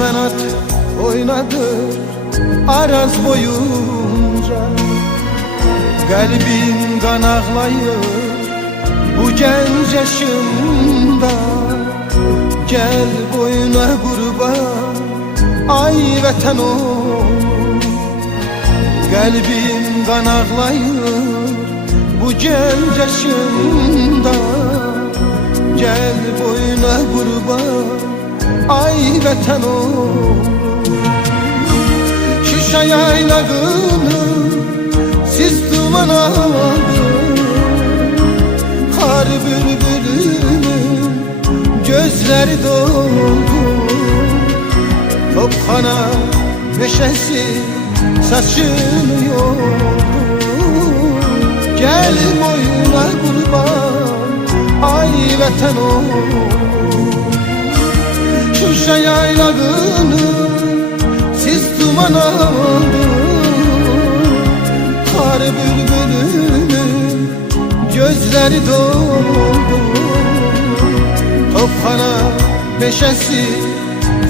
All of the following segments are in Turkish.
menat oynadı Araz boyunca. Kalbim kan ağlayır bu genç yaşımda. Gel boyuna kurban ay vatan oğlum. Kalbim kan ağlayır bu genç yaşımda. Gel boyuna kurban ay vatan oğlum. Şuşa yaylağını siz duman aldı. Kar bülbülünün gözleri doldu. Topxana meşesi saçını yoldu. Gel boyuna kurban ay vatan oğlum. Şuşa yaylağını siz duman aldı. Kar bülbülünün gözleri doldu. Topxana meşesi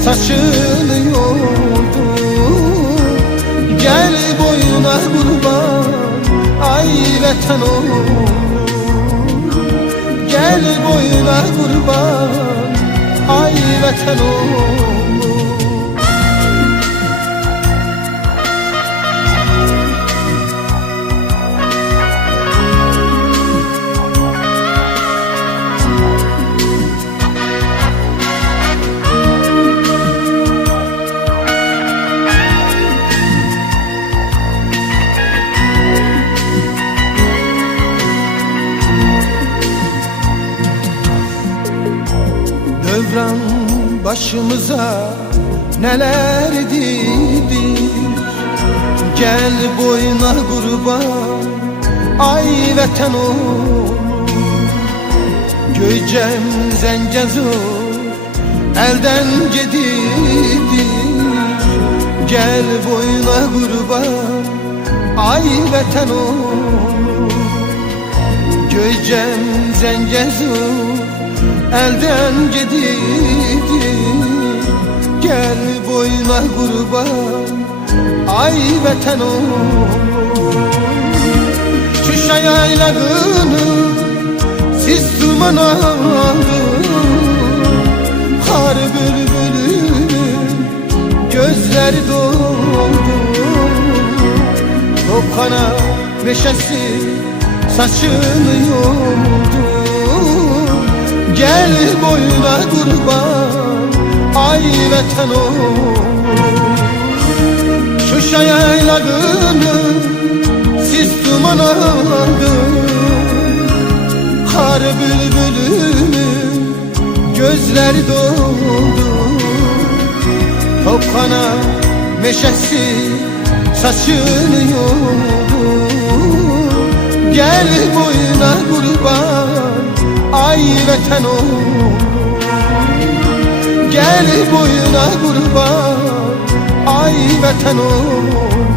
saçını yoldu. Gel boyuna kurban ay vatan oğlum. Gel boyuna kurban ay vatan oğlum. Dövran başımıza neler didir. Gel boyuna kurban ay vatan oğlum. Göycem Zengezur elden gididir. Gel boyuna kurban ay vatan oğlum. Göycem Zengezur elden gididir. Gel boyuna kurban ay vatan oğlum. Şuşa yaylağını siz duman aldı. Kar bülbülünün gözleri doldu. Topxana meşesi saçını yoldu. Gel boyuna kurban ay vatan oğlum. Şuşa yaylağını siz duman aldı. Kar bülbülünün gözleri doldu. Topxana meşesi saçını yoldu. Gel boyuna kurban ay vatan oğlum. Gel boyuna kurban ay vatan oğlum.